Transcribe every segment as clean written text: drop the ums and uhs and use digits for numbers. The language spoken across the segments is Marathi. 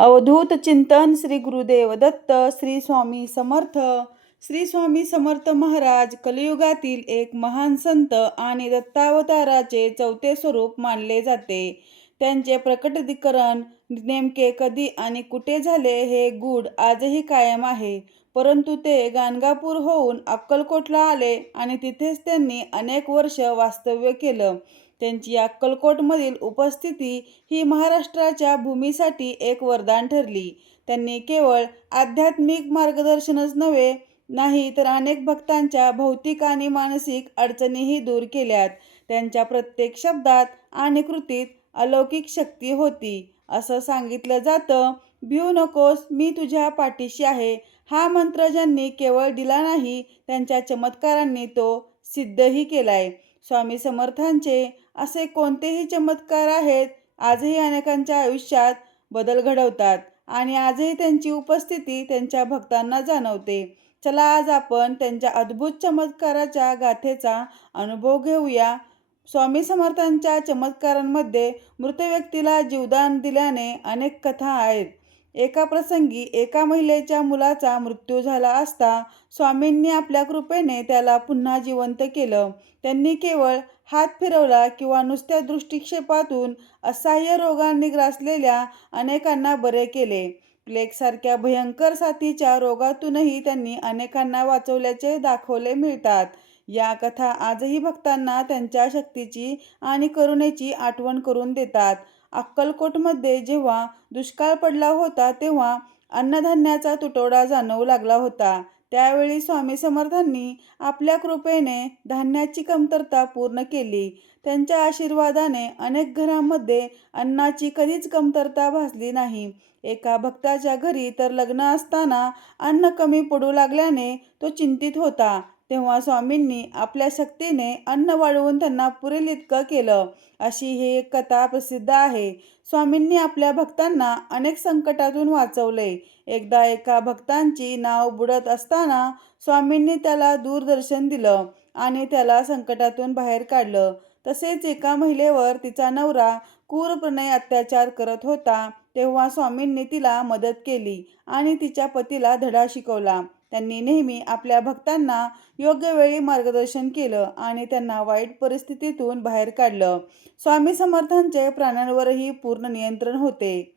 अवधूत चिंतन श्री गुरुदेव दत्त श्री स्वामी समर्थ. श्री स्वामी समर्थ महाराज कलियुगातील एक महान संत आणि दत्तावताराचे चौथे स्वरूप मानले जाते. त्यांचे प्रकटीकरण नेमके कधी आणि कुठे झाले हे गूढ आजही कायम आहे. परंतु ते गाणगापूर होऊन अक्कलकोटला आले आणि तिथेच त्यांनी अनेक वर्ष वास्तव्य केलं. त्यांची अक्कलकोटमधील उपस्थिती ही महाराष्ट्राच्या भूमीसाठी एक वरदान ठरली. त्यांनी केवळ आध्यात्मिक मार्गदर्शनच नाही तर अनेक भक्तांच्या भौतिक आणि मानसिक अडचणीही दूर केल्यात. त्यांच्या प्रत्येक शब्दात आणि कृतीत अलौकिक शक्ती होती. असं सांगितलं जातं, भिऊ नकोस, मी तुझ्या पाठीशी आहे. हा मंत्र ज्यांनी केवळ दिला नाही, त्यांच्या चमत्कारांनी तो सिद्धही केलाय. स्वामी समर्थांचे असे कोणतेही चमत्कार आहेत, आजही अनेकांच्या आयुष्यात बदल घडवतात आणि आजही त्यांची उपस्थिती त्यांच्या भक्तांना जाणवते. चला आज आपण त्यांच्या अद्भुत चमत्काराच्या गाथेचा अनुभव घेऊया. स्वामी समर्थांच्या चमत्कारांमध्ये मृत व्यक्तीला जीवदान दिल्याने अनेक कथा आहेत. एका प्रसंगी एका महिलेच्या मुलाचा मृत्यू झाला असता स्वामींनी आपल्या कृपेने त्याला पुन्हा जिवंत केलं. त्यांनी केवळ हात फिरवला किंवा नुसत्या दृष्टिक्षेपातून असह्य रोगांनी ग्रासलेल्या अनेकांना बरे केले. प्लेगसारख्या भयंकर साथीच्या रोगातूनही त्यांनी अनेकांना वाचवल्याचे दाखवले मिळतात. या कथा आजही भक्तांना त्यांच्या शक्तीची आणि करुणेची आठवण करून देतात. अक्कलकोटमध्ये जेव्हा दुष्काळ पडला होता तेव्हा अन्नधान्याचा तुटवडा जाणवू लागला होता. त्यावेळी स्वामी समर्थांनी आपल्या कृपेने धान्याची कमतरता पूर्ण केली. त्यांच्या आशीर्वादाने अनेक घरांमध्ये अन्नाची कधीच कमतरता भासली नाही. एका भक्ताच्या घरी तर लग्न असताना अन्न कमी पडू लागल्याने तो चिंतित होता. तेव्हा स्वामींनी आपल्या शक्तीने अन्न वाढवून त्यांना पुरेल इतकं केलं. अशी ही एक कथा प्रसिद्ध आहे. स्वामींनी आपल्या भक्तांना अनेक संकटातून वाचवले. एकदा एका भक्तांची नाव बुडत असताना स्वामींनी त्याला दूरदर्शन दिलं आणि त्याला संकटातून बाहेर काढलं. तसेच एका महिलेवर तिचा नवरा क्रूरपणे अत्याचार करत होता. तेव्हा स्वामींनी तिला मदत केली आणि तिच्या पतीला धडा शिकवला. त्यांनी नेहमी आपल्या भक्तांना योग्य वेळी मार्गदर्शन केलं आणि त्यांना वाईट परिस्थितीतून बाहेर काढलं. स्वामी समर्थांचे प्राण्यांवरही पूर्ण नियंत्रण होते.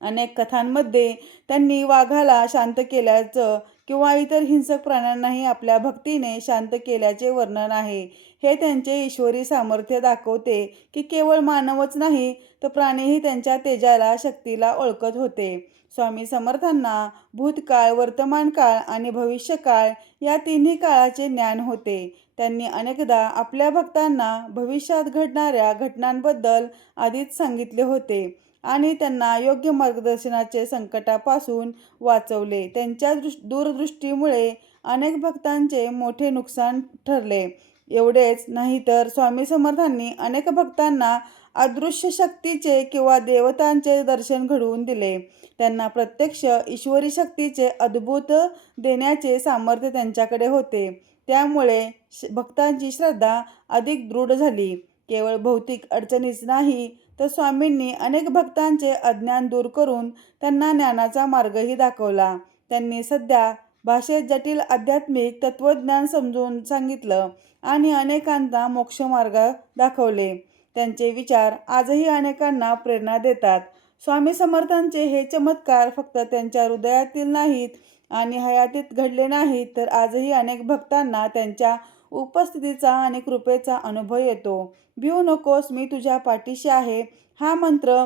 अनेक कथांमध्ये त्यांनी वाघाला शांत केल्याचं किंवा इतर हिंसक प्राण्यांनाही आपल्या भक्तीने शांत केल्याचे वर्णन आहे. हे त्यांचे ईश्वरी सामर्थ्य दाखवते की केवळ मानवच नाही तर प्राणीही त्यांच्या तेजाला, शक्तीला ओळखत होते. स्वामी समर्थांना भूतकाळ, वर्तमान काळ आणि भविष्यकाळ या तिन्ही काळाचे ज्ञान होते. त्यांनी अनेकदा आपल्या भक्तांना भविष्यात घडणाऱ्या घटनांबद्दल आधीच सांगितले होते आणि त्यांना योग्य मार्गदर्शनाचे संकटापासून वाचवले. त्यांच्या दूरदृष्टीमुळे अनेक भक्तांचे मोठे नुकसान ठरले. एवढेच नाही तर स्वामी समर्थांनी अनेक भक्तांना अदृश्य शक्तीचे किंवा देवतांचे दर्शन घडवून दिले. त्यांना प्रत्यक्ष ईश्वरी शक्तीचे अद्भुत देण्याचे सामर्थ्य त्यांच्याकडे होते. त्यामुळे भक्तांची श्रद्धा अधिक दृढ झाली. केवळ भौतिक अडचणीच नाही तर स्वामींनी अनेक भक्तांचे अज्ञान दूर करून त्यांना ज्ञानाचा मार्गही दाखवला. त्यांनी सध्या भाषेत जटिल आध्यात्मिक तत्त्वज्ञान समजून सांगितलं आणि अनेकांना मोक्षमार्ग दाखवले. त्यांचे विचार आजही अनेकांना प्रेरणा देतात. स्वामी समर्थांचे हे चमत्कार फक्त त्यांच्या हृदयातील नाहीत आणि हयातीत घडले नाहीत तर आजही अनेक भक्तांना त्यांच्या उपस्थितीचा आणि कृपेचा अनुभव येतो. भिऊ नकोस, मी तुझ्या पाठीशी आहे. हा मंत्र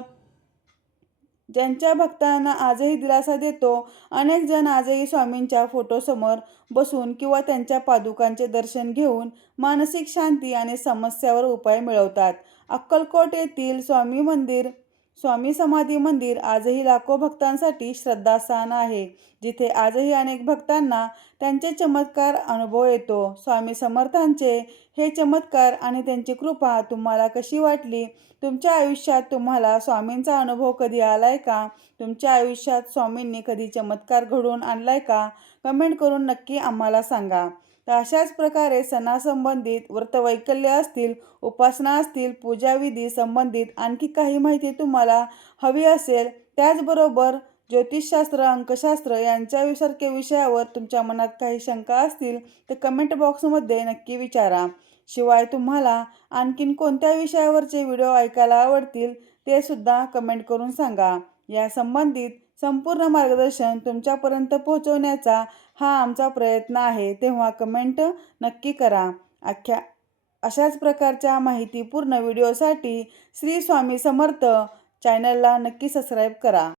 ज्यांच्या भक्तांना आजही दिलासा देतो. अनेक जण आजही स्वामींच्या फोटोसमोर बसून किंवा त्यांच्या पादुकांचे दर्शन घेऊन मानसिक शांती आणि समस्यावर उपाय मिळवतात. अक्कलकोट येथील स्वामी समाधी मंदिर आजही लाखो भक्तांसाठी श्रद्धास्थान आहे, जिथे आजही अनेक भक्तांना त्यांचे चमत्कार अनुभव येतो. स्वामी समर्थांचे हे चमत्कार आणि त्यांची कृपा तुम्हाला कशी वाटली? तुमच्या आयुष्यात तुम्हाला स्वामींचा अनुभव कधी आलाय का? तुमच्या आयुष्यात स्वामींनी कधी चमत्कार घडवून आणलाय का? कमेंट करून नक्की आम्हाला सांगा. तर अशाच प्रकारे सणासंबंधित व्रतवैकल्य असतील, उपासना असतील, पूजाविधी संबंधित आणखी काही माहिती तुम्हाला हवी असेल, त्याचबरोबर ज्योतिषशास्त्र, अंकशास्त्र यांच्यासारख्या विषयावर तुमच्या मनात काही शंका असतील तर कमेंट बॉक्समध्ये नक्की विचारा. शिवाय तुम्हाला आणखीन कोणत्या विषयावरचे व्हिडिओ ऐकायला आवडतील ते सुद्धा कमेंट करून सांगा. या संबंधित संपूर्ण मार्गदर्शन तुमच्यापर्यंत पोहोचवण्याचा हा आमचा प्रयत्न आहे, तेव्हा कमेंट नक्की करा. अशाच प्रकारच्या माहितीपूर्ण व्हिडिओसाठी श्री स्वामी समर्थ चॅनलला नक्की सबस्क्राईब करा.